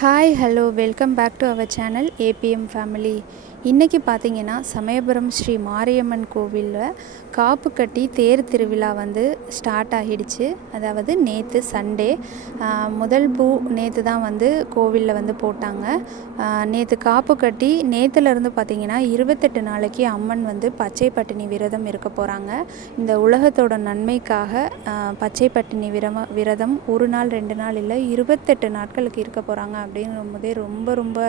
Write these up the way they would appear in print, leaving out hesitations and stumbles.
Hi hello welcome back to our channel APM family. இன்றைக்கி பார்த்திங்கன்னா சமயபுரம் ஸ்ரீ மாரியம்மன் கோவிலில் காப்பு கட்டி தேர் திருவிழா ஸ்டார்ட் ஆகிடுச்சு. அதாவது நேற்று சண்டே முதல் பூ நேற்று தான் கோவிலில் போட்டாங்க. நேற்று காப்பு கட்டி நேற்றுலேருந்து பார்த்திங்கன்னா 28 நாளைக்கு அம்மன் பச்சை பட்டினி விரதம் இருக்க போகிறாங்க. இந்த உலகத்தோட நன்மைக்காக பச்சை பட்டினி விரதம் ஒரு நாள் 2 நாள் இல்லை 28 நாட்களுக்கு இருக்க போகிறாங்க அப்படிங்கும்போதே ரொம்ப ரொம்ப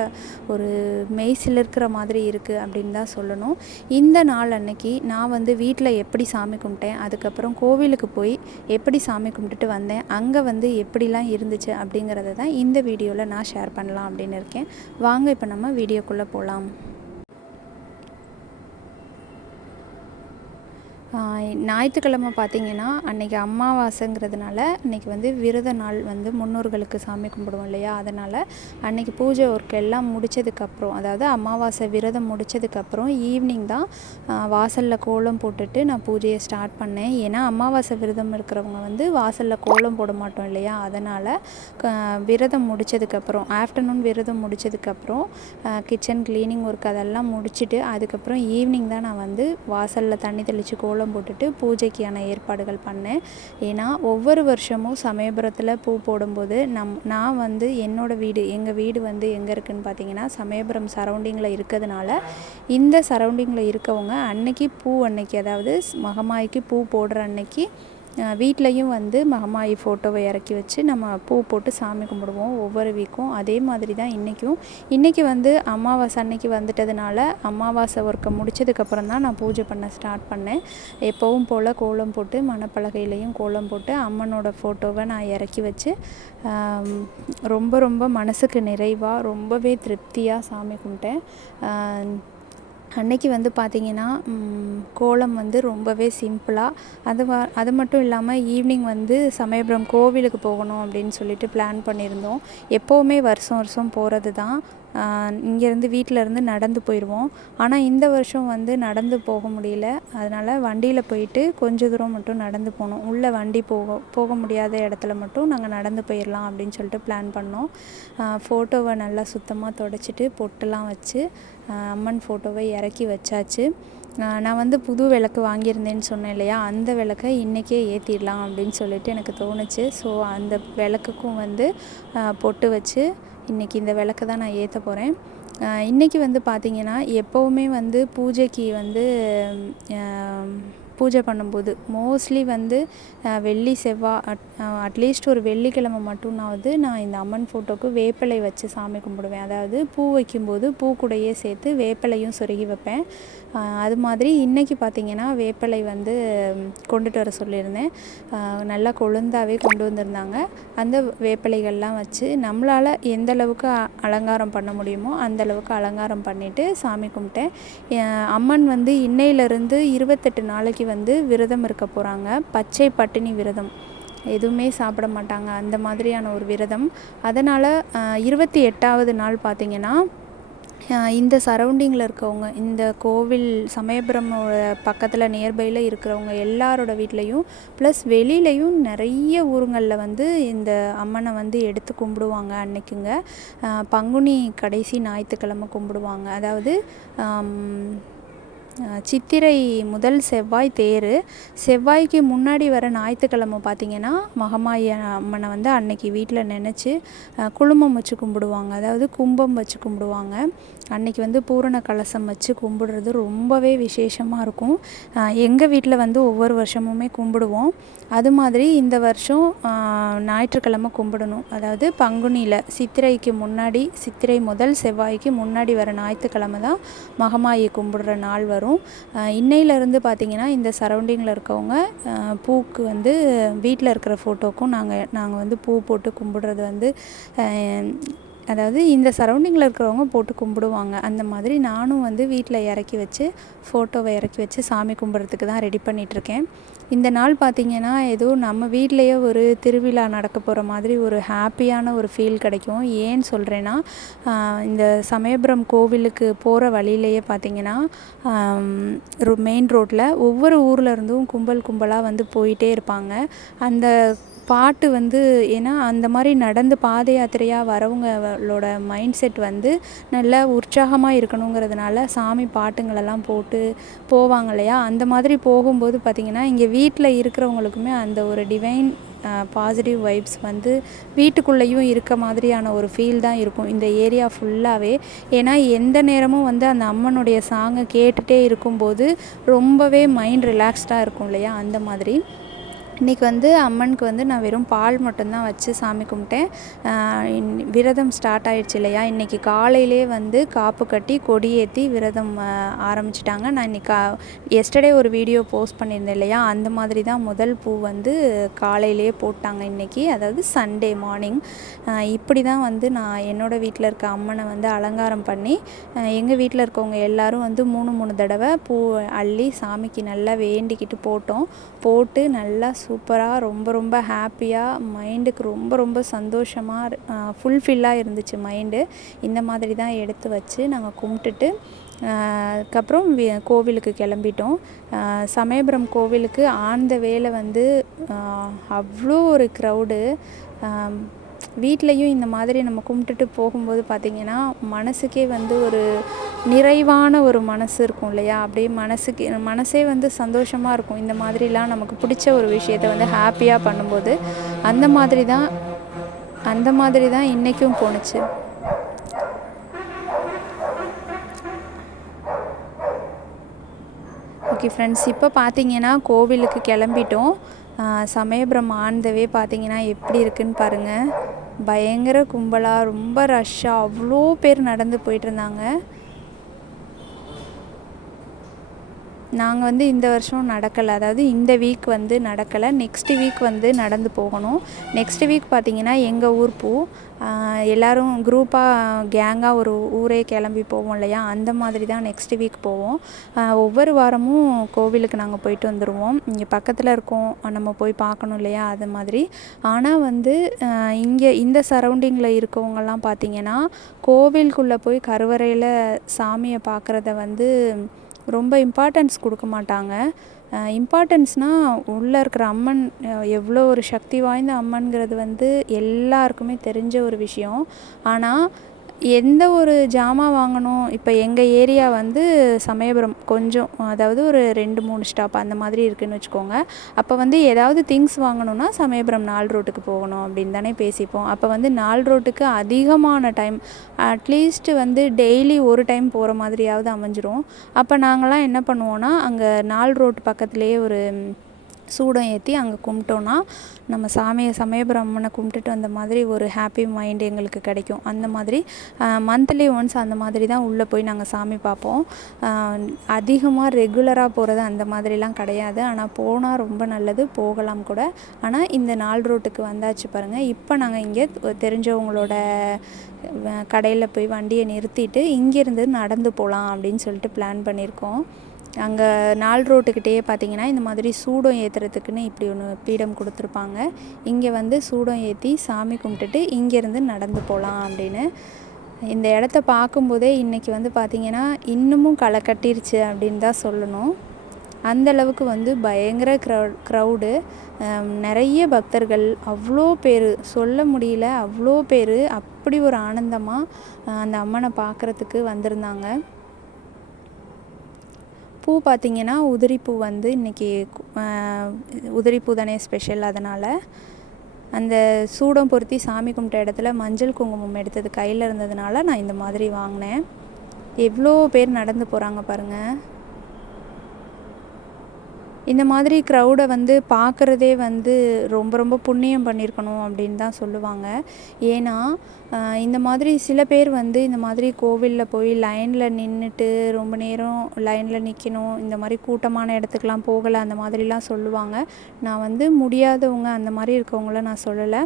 ஒரு மெய்சில் இருக்கிற மாதிரி இருக்குது அப்படின்னு தான் சொல்லணும். இந்த நாள் அன்னைக்கு நான் வீட்டில் எப்படி சாமி கும்பிட்டேன், அதுக்கப்புறம் கோவிலுக்கு போய் எப்படி சாமி கும்பிட்டுட்டு வந்தேன், அங்கே எப்படிலாம் இருந்துச்சு அப்படிங்கிறத தான் இந்த வீடியோவில் நான் ஷேர் பண்ணலாம் அப்படின்னு இருக்கேன். வாங்க இப்போ நம்ம வீடியோக்குள்ளே போகலாம். ஞாயிற்றுக்கிழமை பார்த்திங்கன்னா அன்றைக்கி அமாவாசைங்கிறதுனால அன்றைக்கி விரத நாள் முன்னோர்களுக்கு சாமி கும்பிடுவோம் இல்லையா, அதனால் அன்றைக்கி பூஜை ஒர்க் எல்லாம் முடித்ததுக்கப்புறம், அதாவது அமாவாசை விரதம் முடித்ததுக்கப்புறம் ஈவினிங் தான் வாசலில் கோலம் போட்டுட்டு நான் பூஜையை ஸ்டார்ட் பண்ணேன். ஏன்னா அமாவாசை விரதம் இருக்கிறவங்க வாசலில் கோலம் போட மாட்டோம் இல்லையா, அதனால் விரதம் முடித்ததுக்கப்புறம் ஆஃப்டர்நூன் விரதம் முடித்ததுக்கப்புறம் கிச்சன் க்ளீனிங் ஒர்க் அதெல்லாம் முடிச்சுட்டு அதுக்கப்புறம் ஈவினிங் தான் நான் வாசலில் தண்ணி தெளித்து கோலம் போட்டுட்டு பூஜைக்கான ஏற்பாடுகள் பண்ணேன். ஏன்னா ஒவ்வொரு வருஷமும் சமயபுரத்தில் பூ போடும்போது நான் என்னோடய வீடு எங்கள் வீடு எங்கே இருக்குதுன்னு பார்த்தீங்கன்னா சமயபுரம் சரௌண்டிங்கில் இருக்கிறதுனால இந்த சரௌண்டிங்கில் இருக்கவங்க அன்னைக்கு அதாவது மகமாய்க்கு பூ போடுற அன்னைக்கு வீட்லேயும் மகமாயி ஃபோட்டோவை இறக்கி வச்சு நம்ம பூ போட்டு சாமி கும்பிடுவோம் ஒவ்வொரு வீக்கும். அதே மாதிரி தான் இன்றைக்கி அமாவாசை அன்னைக்கு வந்துட்டதுனால அமாவாசை ஒர்க்கை முடித்ததுக்கப்புறம் தான் நான் பூஜை பண்ண ஸ்டார்ட் பண்ணேன். எப்போவும் போல் கோலம் போட்டு மணப்பலகையிலையும் கோலம் போட்டு அம்மனோட ஃபோட்டோவை நான் இறக்கி வச்சு ரொம்ப ரொம்ப மனசுக்கு நிறைவாக ரொம்பவே திருப்தியாக சாமி கும்பிட்டேன். அன்னைக்கு பார்த்திங்கன்னா கோலம் ரொம்பவே சிம்பிளாக அது மட்டும் இல்லாமல் ஈவினிங் சமயபுரம் கோவிலுக்கு போகணும் அப்படின்னு சொல்லிட்டு பிளான் பண்ணியிருந்தோம். எப்போவுமே வருஷம் போகிறது தான். இங்கேருந்து வீட்டிலேருந்து நடந்து போயிடுவோம். ஆனால் இந்த வருஷம் நடந்து போக முடியல. அதனால் வண்டியில் போயிட்டு கொஞ்சம் தூரம் மட்டும் நடந்து போனோம். உள்ளே வண்டி போக முடியாத இடத்துல மட்டும் நாங்கள் நடந்து போயிடலாம் அப்படின்னு சொல்லிட்டு பிளான் பண்ணோம். ஃபோட்டோவை நல்லா சுத்தமாக துடைச்சிட்டு பொட்டெல்லாம் வச்சு அம்மன் ஃபோட்டோவை இறக்கி வச்சாச்சு. நான் புது விளக்கு வாங்கியிருந்தேன்னு சொன்னேன் இல்லையா, அந்த விளக்கை இன்றைக்கே ஏற்றிடலாம் அப்படின்னு சொல்லிட்டு எனக்கு தோணுச்சு. ஸோ அந்த விளக்குக்கும் பொட்டு வச்சு இன்றைக்கி இந்த விளக்கு தான் நான் ஏற்ற போகிறேன். இன்றைக்கி பார்த்திங்கன்னா எப்போவுமே பூஜைக்கு பூஜை பண்ணும்போது மோஸ்ட்லி வெள்ளி செவ்வாய் அட்லீஸ்ட் ஒரு வெள்ளிக்கிழமை மட்டும்னாவது நான் இந்த அம்மன் ஃபோட்டோவுக்கு வேப்பிலை வச்சு சாமி கும்பிடுவேன். அதாவது பூ வைக்கும்போது பூ கூடையே சேர்த்து வேப்பிலையும் சொருகி வைப்பேன். அது மாதிரி இன்றைக்கி பார்த்திங்கன்னா வேப்பிலை கொண்டுட்டு வர சொல்லியிருந்தேன். நல்லா கொழுந்தாவே கொண்டு வந்திருந்தாங்க. அந்த வேப்பிலைகள்லாம் வச்சு நம்மளால் எந்த அளவுக்கு அலங்காரம் பண்ண முடியுமோ அந்தளவுக்கு அலங்காரம் பண்ணிவிட்டு சாமி கும்பிட்டேன். அம்மன் இன்னையிலேருந்து 28 நாளைக்கு விரதம் இருக்க போகிறாங்க. பச்சை பட்டினி விரதம், எதுவுமே சாப்பிட மாட்டாங்க, அந்த மாதிரியான ஒரு விரதம். அதனால் 28வது நாள் பார்த்திங்கன்னா இந்த சரௌண்டிங்கில் இருக்கவங்க, இந்த கோவில் சமயபுரமோட பக்கத்தில் நியர்பையில் இருக்கிறவங்க எல்லாரோட வீட்லேயும் ப்ளஸ் வெளியிலையும் நிறைய ஊருங்களில் இந்த அம்மனை எடுத்து கும்பிடுவாங்க. அன்னைக்குங்க பங்குனி கடைசி ஞாயிற்றுக்கிழமை கும்பிடுவாங்க. அதாவது சித்திரை முதல் செவ்வாய் தேர், செவ்வாய்க்கு முன்னாடி வர ஞாயிற்றுக்கிழமை பார்த்திங்கன்னா மகமாயி அம்மனை அன்னைக்கு வீட்டில் நினச்சி குழுமம் வச்சு கும்பிடுவாங்க. அதாவது கும்பம் வச்சு கும்பிடுவாங்க. அன்றைக்கி பூரண கலசம் வச்சு கும்பிடுறது ரொம்பவே விசேஷமாக இருக்கும். எங்கள் வீட்டில் ஒவ்வொரு வருஷமுமே கும்பிடுவோம். அது மாதிரி இந்த வருஷம் ஞாயிற்றுக்கிழமை கும்பிடணும். அதாவது பங்குனியில் சித்திரைக்கு முன்னாடி, சித்திரை முதல் செவ்வாய்க்கு முன்னாடி வர ஞாயிற்றுக்கிழமை தான் மகமாயி கும்பிடுற நாள் வரும். இன்னையிலேருந்து பார்த்திங்கன்னா இந்த சரௌண்டிங்கில் இருக்கவங்க பூக்கு வீட்டில் இருக்கிற ஃபோட்டோக்கும் நாங்கள் பூ போட்டு கும்பிடுறது அதாவது இந்த சரௌண்டிங்கில் இருக்கிறவங்க போட்டு கும்பிடுவாங்க. அந்த மாதிரி நானும் வீட்டில் இறக்கி வச்சு ஃபோட்டோவை இறக்கி வச்சு சாமி கும்பிட்றதுக்கு தான் ரெடி பண்ணிகிட்ருக்கேன். இந்த நாள் பார்த்திங்கன்னா ஏதோ நம்ம வீட்லேயே ஒரு திருவிழா நடக்க போகிற மாதிரி ஒரு ஹாப்பியான ஒரு ஃபீல் கிடைக்கும். ஏன்னு சொல்கிறேன்னா, இந்த சமயபுரம் கோவிலுக்கு போகிற வழியிலேயே பார்த்திங்கன்னா, மெயின் ரோட்டில் ஒவ்வொரு ஊரில் இருந்தும் கும்பல் கும்பலாக வந்து போயிட்டே இருப்பாங்க. அந்த பாட்டு வந்து ஏன்னா அந்த மாதிரி நடந்து பாத யாத்திரையாக வரவங்களோட மைண்ட் செட் வந்து நல்லா உற்சாகமாக இருக்கணுங்கிறதுனால சாமி பாட்டுங்களெல்லாம் போட்டு போவாங்க இல்லையா? அந்த மாதிரி போகும்போது பார்த்திங்கன்னா, இங்கே வீட்டில் இருக்கிறவங்களுக்குமே அந்த ஒரு டிவைன் பாசிட்டிவ் வைப்ஸ் வந்து வீட்டுக்குள்ளேயும் இருக்க மாதிரியான ஒரு ஃபீல் தான் இருக்கும் இந்த ஏரியா ஃபுல்லாகவே. ஏன்னா எந்த நேரமும் வந்து அந்த அம்மனுடைய சாங்கை கேட்டுகிட்டே இருக்கும்போது ரொம்பவே மைண்ட் ரிலாக்ஸ்டாக இருக்கும் இல்லையா? அந்த மாதிரி இன்றைக்கி வந்து அம்மனுக்கு வந்து நான் வெறும் பால் மட்டும்தான் வச்சு சாமி கும்பிட்டேன். விரதம் ஸ்டார்ட் ஆகிடுச்சு இல்லையா? இன்றைக்கி காலையிலே வந்து காப்பு கட்டி கொடி ஏற்றி விரதம் ஆரம்பிச்சிட்டாங்க. நான் இன்றைக்கி எஸ்டர்டே ஒரு வீடியோ போஸ்ட் பண்ணியிருந்தேன் இல்லையா? அந்த மாதிரி தான் முதல் பூ வந்து காலையிலே போட்டாங்க இன்றைக்கி, அதாவது சண்டே மார்னிங். இப்படி தான் வந்து நான் என்னோடய வீட்டில் இருக்க அம்மனை வந்து அலங்காரம் பண்ணி எங்கள் வீட்டில் இருக்கவங்க எல்லோரும் வந்து 3 தடவை பூ அள்ளி சாமிக்கு நல்லா வேண்டிக்கிட்டு போட்டு நல்லா சூப்பராக ரொம்ப ஹாப்பியாக மைண்டுக்கு ரொம்ப சந்தோஷமாக ஃபுல்ஃபில்லாக இருந்துச்சு மைண்டு. இந்த மாதிரி தான் எடுத்து வச்சு நாங்கள் கும்பிட்டுட்டு அதுக்கப்புறம் கோவிலுக்கு கிளம்பிட்டோம். சமயபுரம் கோவிலுக்கு ஆன் த வேல வந்து அவ்வளோ ஒரு க்ரௌடு. வீட்லேயும் இந்த மாதிரி நம்ம கும்பிட்டுட்டு போகும்போது பார்த்திங்கன்னா, மனசுக்கே வந்து ஒரு நிறைவான ஒரு மனசு இருக்கும் இல்லையா? அப்படியே மனசே வந்து சந்தோஷமாக இருக்கும். இந்த மாதிரிலாம் நமக்கு பிடிச்ச ஒரு விஷயத்தை வந்து ஹாப்பியாக பண்ணும்போது அந்த மாதிரி தான் இன்றைக்கும் போணுச்சு. ஓகே ஃப்ரெண்ட்ஸ், இப்போ பார்த்திங்கன்னா கோவிலுக்கு கிளம்பிட்டோம். சமயபுரம் ஆன் த வே பார்த்திங்கன்னா எப்படி இருக்குன்னு பாருங்கள். பயங்கர கும்பலாக ரொம்ப ரஷ்ஷாக அவ்வளோ பேர் நடந்து போயிட்டுருந்தாங்க. நாங்கள் வந்து இந்த வருஷம் நடக்கலை, அதாவது இந்த வீக் வந்து நடக்கலை. நெக்ஸ்ட் வீக் வந்து நடந்து போகணும். நெக்ஸ்ட் வீக் பார்த்திங்கன்னா எங்கள் ஊர் பூ எல்லோரும் குரூப்பாக கேங்காக ஒரு ஊரே கிளம்பி போவோம் இல்லையா? அந்த மாதிரி தான் நெக்ஸ்ட் வீக் போவோம். ஒவ்வொரு வாரமும் கோவிலுக்கு நாங்கள் போயிட்டு வந்துடுவோம். இங்கே பக்கத்தில் இருக்கோம், நம்ம போய் பார்க்கணும் இல்லையா? அது மாதிரி. ஆனால் வந்து இங்கே இந்த சரௌண்டிங்கில் இருக்கவங்கெல்லாம் பார்த்திங்கன்னா, கோவிலுக்குள்ளே போய் கருவறையில் சாமியை பார்க்குறத வந்து ரொம்ப இம்பார்ட்டன்ஸ் கொடுக்க மாட்டாங்க. இம்பார்ட்டன்ஸ்னால் உள்ளே இருக்கிற அம்மன் எவ்வளோ ஒரு சக்தி வாய்ந்த அம்மன்கிறது வந்து எல்லாருக்குமே தெரிஞ்ச ஒரு விஷயம். ஆனால் எந்த ஒரு ஜாமான் வாங்கணும், இப்போ எங்கள் ஏரியா வந்து சமயபுரம் கொஞ்சம், அதாவது ஒரு 2-3 ஸ்டாப் அந்த மாதிரி இருக்குதுன்னு வச்சுக்கோங்க. அப்போ வந்து ஏதாவது திங்ஸ் வாங்கணுன்னா சமயபுரம் 4 ரோட்டுக்கு போகணும் அப்படின்னு தானே பேசிப்போம். அப்போ வந்து 4 ரோட்டுக்கு அதிகமான டைம், அட்லீஸ்ட் வந்து டெய்லி ஒரு டைம் போகிற மாதிரியாவது அமைஞ்சிரும். அப்போ நாங்கள்லாம் என்ன பண்ணுவோன்னா, அங்கே 4 ரோட்டு பக்கத்துலேயே ஒரு சூடம் ஏற்றி அங்கே கும்பிட்டோன்னா நம்ம சமயபுரம் அம்மனை கும்பிட்டுட்டு வந்த மாதிரி ஒரு ஹாப்பி மைண்ட் எங்களுக்கு கிடைக்கும். அந்த மாதிரி மந்த்லி ஒன்ஸ் அந்த மாதிரி தான் உள்ளே போய் நாங்கள் சாமி பார்ப்போம். அதிகமாக ரெகுலராக போகிறது அந்த மாதிரிலாம் கிடையாது. ஆனால் போனால் ரொம்ப நல்லது, போகலாம் கூட. ஆனால் இந்த 4 ரோட்டுக்கு வந்தாச்சு பாருங்கள். இப்போ நாங்கள் இங்கே தெரிஞ்சவங்களோட கடையில் போய் வண்டியை நிறுத்திட்டு இங்கேருந்து நடந்து போகலாம் அப்படின்னு சொல்லிட்டு பிளான் பண்ணியிருக்கோம். அங்கே 4 ரோட்டுக்கிட்டேயே பார்த்திங்கன்னா இந்த மாதிரி சூடம் ஏற்றுறதுக்குன்னு இப்படி ஒன்று பீடம் கொடுத்துருப்பாங்க. இங்கே வந்து சூடம் ஏற்றி சாமி கும்பிட்டுட்டு இங்கேருந்து நடந்து போகலாம் அப்படின்னு. இந்த இடத்த பார்க்கும்போதே இன்றைக்கி வந்து பார்த்திங்கன்னா இன்னமும் களை கட்டிருச்சு அப்படின்னு தான் சொல்லணும். அந்தளவுக்கு வந்து பயங்கர க்ரௌடு, நிறைய பக்தர்கள், அவ்வளோ பேர் சொல்ல முடியல, அவ்வளோ பேர் அப்படி ஒரு ஆனந்தமாக அந்த அம்மனை பார்க்குறதுக்கு வந்திருந்தாங்க. பூ பார்த்திங்கன்னா உதிரிப்பூ வந்து இன்றைக்கி உதிரிப்பூ தானே ஸ்பெஷல். அதனால் அந்த சூடம் பொருத்தி சாமி கும்பிட்ட இடத்துல மஞ்சள் குங்குமம் எடுத்தது கையில் இருந்ததுனால நான் இந்த மாதிரி வாங்கினேன். எவ்வளோ பேர் நடந்து போகிறாங்க பாருங்கள். இந்த மாதிரி க்ரௌடை வந்து பார்க்குறதே வந்து ரொம்ப புண்ணியம் பண்ணியிருக்கணும் அப்படின்னு தான் சொல்லுவாங்க. ஏன்னா இந்த மாதிரி சில பேர் வந்து இந்த மாதிரி கோவிலில் போய் லைனில் நின்றுட்டு ரொம்ப நேரம் லைனில் நிற்கணும், இந்த மாதிரி கூட்டமான இடத்துக்கெலாம் போகலை அந்த மாதிரிலாம் சொல்லுவாங்க. நான் வந்து முடியாதவங்க அந்த மாதிரி இருக்கவங்கள நான் சொல்லலை.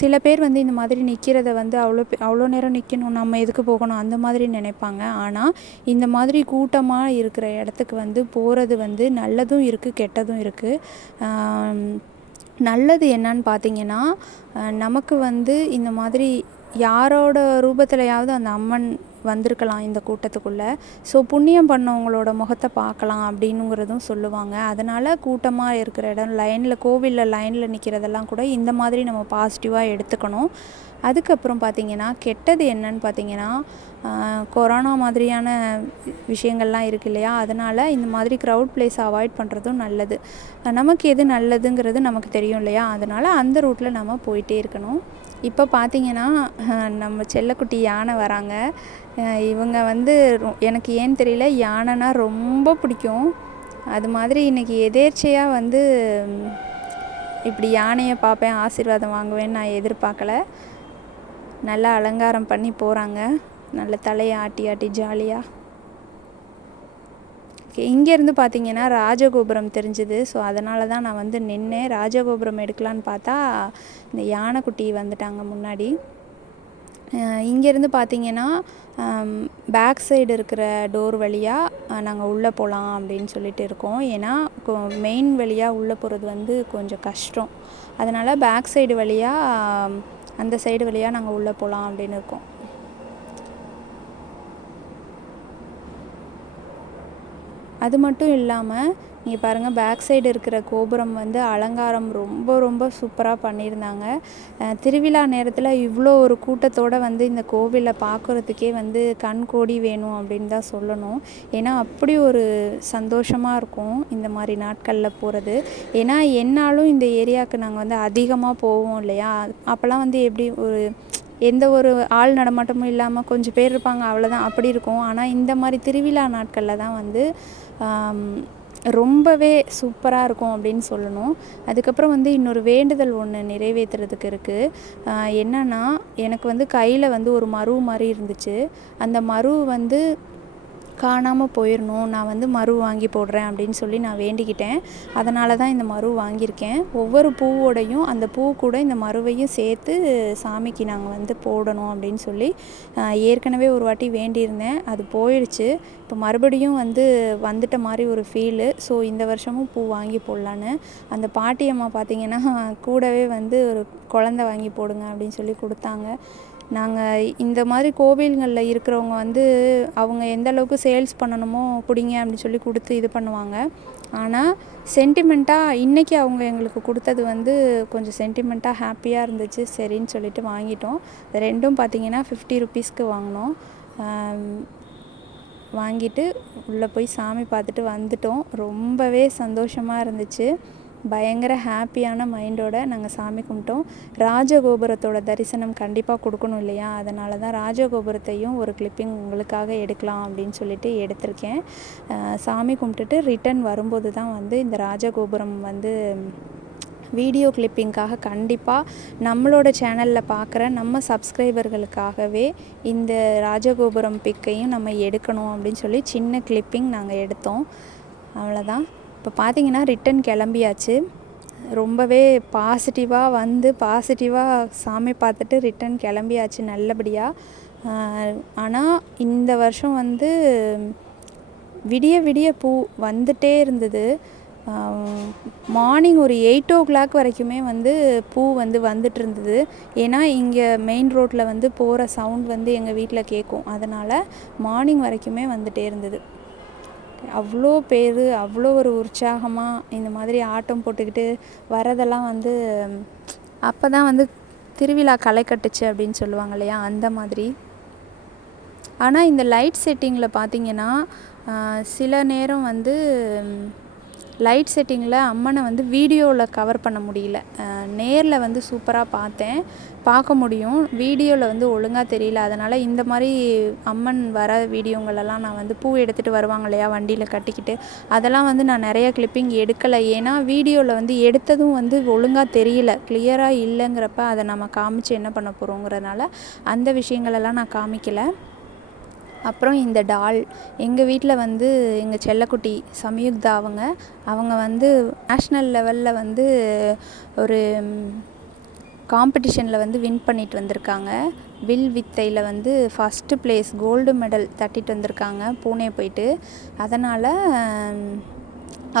சில பேர் வந்து இந்த மாதிரி நிற்கிறத வந்து அவ்வளோ நேரம் நிற்கணும், நம்ம எதுக்கு போகணும் அந்த மாதிரி நினைப்பாங்க. ஆனால் இந்த மாதிரி கூட்டமாக இருக்கிற இடத்துக்கு வந்து போகிறது வந்து நல்லதும் இருக்குது, கெட்டதும் இருக்குது. நல்லது என்னன்னு பார்த்தீங்கன்னா, நமக்கு வந்து இந்த மாதிரி யாரோட ரூபத்திலையாவது அந்த அம்மன் வந்திருக்கலாம் இந்த கூட்டத்துக்குள்ளே. ஸோ புண்ணியம் பண்ணவங்களோட முகத்தை பார்க்கலாம் அப்படின்னுங்கிறதும் சொல்லுவாங்க. அதனால் கூட்டமாக இருக்கிற இடம் கோவிலில் லைனில் நிற்கிறதெல்லாம் கூட இந்த மாதிரி நம்ம பாசிட்டிவாக எடுத்துக்கணும். அதுக்கப்புறம் பார்த்திங்கன்னா கெட்டது என்னன்னு பார்த்திங்கன்னா, கொரோனா மாதிரியான விஷயங்கள்லாம் இருக்குது இல்லையா, அதனால் இந்த மாதிரி க்ரௌட் பிளேஸை அவாய்ட் பண்ணுறதும் நல்லது. நமக்கு எது நல்லதுங்கிறது நமக்கு தெரியும் இல்லையா, அதனால் அந்த ரூட்டில் நம்ம போயிட்டே இருக்கணும். இப்போ பார்த்திங்கன்னா நம்ம செல்லக்குட்டி யானை வராங்க. இவங்க வந்து எனக்கு ஏன்னு தெரியல, யானைனா ரொம்ப பிடிக்கும். அது மாதிரி இன்றைக்கி எதேர்ச்சையாக வந்து இப்படி யானையை பார்ப்பேன், ஆசீர்வாதம் வாங்குவேன்னு நான் எதிர்பார்க்கல. நல்லா அலங்காரம் பண்ணி போகிறாங்க, நல்ல தலையை ஆட்டி ஆட்டி ஜாலியாக. இங்கேருந்து பார்த்திங்கன்னா ராஜகோபுரம் தெரிஞ்சுது. ஸோ அதனால தான் நான் வந்து நின்னேன். ராஜகோபுரம் எடுக்கலான்னு பார்த்தா இந்த யானைக்குட்டி வந்துட்டாங்க முன்னாடி. இங்கேருந்து பார்த்திங்கன்னா பேக் சைடு இருக்கிற டோர் வழியாக நாங்கள் உள்ளே போகலாம் அப்படின்னு சொல்லிட்டு இருக்கோம். ஏன்னா மெயின் வழியாக உள்ளே போகிறது வந்து கொஞ்சம் கஷ்டம். அதனால் பேக் சைடு வழியாக அந்த சைடு வழியாக நாங்கள் உள்ளே போகலாம் அப்படின்னு இருக்கோம். அது மட்டும் இல்லாமல் இங்கே பாருங்கள், பேக் சைடு இருக்கிற கோபுரம் வந்து அலங்காரம் ரொம்ப ரொம்ப சூப்பராக பண்ணியிருந்தாங்க. திருவிழா நேரத்தில் இவ்வளோ ஒரு கூட்டத்தோடு வந்து இந்த கோவிலை பார்க்குறதுக்கே வந்து கண் கோடி வேணும் அப்படின்னு தான் சொல்லணும். ஏன்னா அப்படி ஒரு சந்தோஷமாக இருக்கும் இந்த மாதிரி நாட்களில் போகிறது. ஏன்னா என்னாலும் இந்த ஏரியாவுக்கு நாங்கள் வந்து அதிகமாக போவோம் இல்லையா, அப்போல்லாம் வந்து எப்படி எந்த ஒரு ஆள் நடமாட்டமும் இல்லாமல் கொஞ்சம் பேர் இருப்பாங்க, அவ்வளோதான், அப்படி இருக்கும். ஆனால் இந்த மாதிரி திருவிழா நாட்களில் தான் வந்து ரொம்பவே சூப்பராக இருக்கும் அப்படின்னு சொல்லணும். அதுக்கப்புறம் வந்து இன்னொரு வேண்டுதல் ஒன்று நிறைவேற்றுறதுக்கு இருக்குது. என்னென்னா, எனக்கு வந்து கையில் வந்து ஒரு மரு மாதிரி இருந்துச்சு. அந்த மரு வந்து காணாமல் போயிடணும், நான் வந்து மரு வாங்கி போடுறேன் அப்படின்னு சொல்லி நான் வேண்டிக்கிட்டேன். அதனால தான் இந்த மரு வாங்கியிருக்கேன். ஒவ்வொரு பூவோடையும் அந்த பூ கூட இந்த மருவையும் சேர்த்து சாமிக்கு நாங்கள் வந்து போடணும் அப்படின்னு சொல்லி ஏற்கனவே ஒரு வாட்டி வேண்டியிருந்தேன். அது போயிடுச்சு. இப்போ மறுபடியும் வந்துட்ட மாதிரி ஒரு ஃபீலு. ஸோ இந்த வருஷமும் பூ வாங்கி போடலான்னு அந்த பாட்டியம்மா பார்த்திங்கன்னா கூடவே வந்து ஒரு குழந்த வாங்கி போடுங்க அப்படின்னு சொல்லி கொடுத்தாங்க. நாங்கள் இந்த மாதிரி கோவில்களில் இருக்கிறவங்க வந்து அவங்க எந்த அளவுக்கு சேல்ஸ் பண்ணணுமோ பிடிங்க அப்படின்னு சொல்லி கொடுத்து இது பண்ணுவாங்க. ஆனால் சென்டிமெண்ட்டாக இன்றைக்கி அவங்க எங்களுக்கு கொடுத்தது வந்து கொஞ்சம் சென்டிமெண்ட்டாக ஹாப்பியாக இருந்துச்சு. சரின்னு சொல்லிட்டு வாங்கிட்டோம். ரெண்டும் பார்த்திங்கன்னா 50 ருபீஸ்க்கு வாங்கினோம். வாங்கிட்டு உள்ளே போய் சாமி பார்த்துட்டு வந்துட்டோம். ரொம்பவே சந்தோஷமாக இருந்துச்சு. பயங்கர ஹாப்பியான மைண்டோடு நாங்கள் சாமி கும்பிட்டோம். ராஜகோபுரத்தோட தரிசனம் கண்டிப்பாக கொடுக்கணும் இல்லையா, அதனால தான் ராஜகோபுரத்தையும் ஒரு கிளிப்பிங் உங்களுக்காக எடுக்கலாம் அப்படின்னு சொல்லிட்டு எடுத்திருக்கேன். சாமி கும்பிட்டுட்டு ரிட்டன் வரும்போது தான் வந்து இந்த ராஜகோபுரம் வந்து வீடியோ கிளிப்பிங்காக கண்டிப்பாக நம்மளோட சேனலில் பார்க்குற நம்ம சப்ஸ்கிரைபர்களுக்காகவே இந்த ராஜகோபுரம் பிக்கையும் நம்ம எடுக்கணும் அப்படின்னு சொல்லி சின்ன கிளிப்பிங் நாங்கள் எடுத்தோம். அவ்வளோதான். இப்போ பார்த்திங்கன்னா ரிட்டன் கிளம்பியாச்சு. ரொம்பவே பாசிட்டிவாக சாமி பார்த்துட்டு ரிட்டன் கிளம்பியாச்சு நல்லபடியாக. ஆனால் இந்த வருஷம் வந்து விடிய விடிய பூ வந்துட்டே இருந்தது. மார்னிங் ஒரு 8 o'clock வரைக்குமே வந்து பூ வந்துட்டு இருந்தது. ஏன்னா இங்கே மெயின் ரோட்டில் வந்து போகிற சவுண்ட் வந்து எங்கள் வீட்டில் கேட்கும். அதனால் மார்னிங் வரைக்குமே வந்துட்டே இருந்தது. அவ்வளோ பேர் அவ்வளோ ஒரு உற்சாகமாக இந்த மாதிரி ஆட்டம் போட்டுக்கிட்டு வரதெல்லாம் வந்து அப்போ தான் வந்து திருவிழா களை கட்டுச்சு அப்படின்னு சொல்லுவாங்க இல்லையா, அந்த மாதிரி. ஆனால் இந்த லைட் செட்டிங்கில் பார்த்திங்கன்னா சில நேரம் வந்து லைட் செட்டிங்கில் அம்மனை வந்து வீடியோவில் கவர் பண்ண முடியல. நேரில் வந்து சூப்பராக பார்க்க முடியும், வீடியோவில் வந்து ஒழுங்காக தெரியல. அதனால் இந்த மாதிரி அம்மன் வர வீடியோங்களெல்லாம் நான் வந்து பூ எடுத்துகிட்டு வருவாங்க இல்லையா வண்டியில் கட்டிக்கிட்டு, அதெல்லாம் வந்து நான் நிறைய கிளிப்பிங் எடுக்கலை. ஏன்னா வீடியோவில் வந்து எடுத்ததும் வந்து ஒழுங்காக தெரியல, கிளியராக இல்லைங்கிறப்ப அதை நம்ம காமிச்சு என்ன பண்ண போகிறோங்கிறதுனால அந்த விஷயங்களெல்லாம் நான் காமிக்கலை. அப்புறம் இந்த டால் எங்கள் வீட்டில் வந்து எங்கள் செல்லக்குட்டி சம்யுக்தா அவங்க வந்து நேஷ்னல் லெவலில் வந்து ஒரு காம்படிஷனில் வந்து வின் பண்ணிட்டு வந்திருக்காங்க. வில் வித்தையில் வந்து ஃபஸ்ட்டு ப்ளேஸ் கோல்டு மெடல் தட்டிட்டு வந்திருக்காங்க பூனே போயிட்டு. அதனால்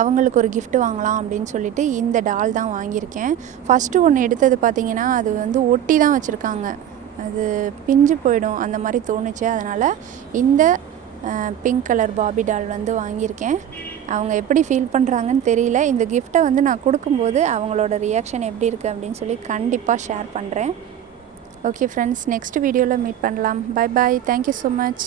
அவங்களுக்கு ஒரு gift வாங்கலாம் அப்படின்னு சொல்லிட்டு இந்த டால் தான் வாங்கியிருக்கேன். ஃபஸ்ட்டு ஒன்று எடுத்தது பார்த்திங்கன்னா அது வந்து ஒட்டி தான் வச்சுருக்காங்க, அது பிஞ்சு போயிடும் அந்த மாதிரி தோணுச்சு. அதனால் இந்த பிங்க் கலர் பாபி டால் வந்து வாங்கியிருக்கேன். அவங்க எப்படி ஃபீல் பண்ணுறாங்கன்னு தெரியல. இந்த கிஃப்ட்டை வந்து நான் கொடுக்கும்போது அவங்களோட ரியாக்ஷன் எப்படி இருக்குது அப்படின்னு சொல்லி கண்டிப்பாக ஷேர் பண்ணுறேன். ஓகே ஃப்ரெண்ட்ஸ், நெக்ஸ்ட் வீடியோவில் மீட் பண்ணலாம். Bye bye. Thank you so much.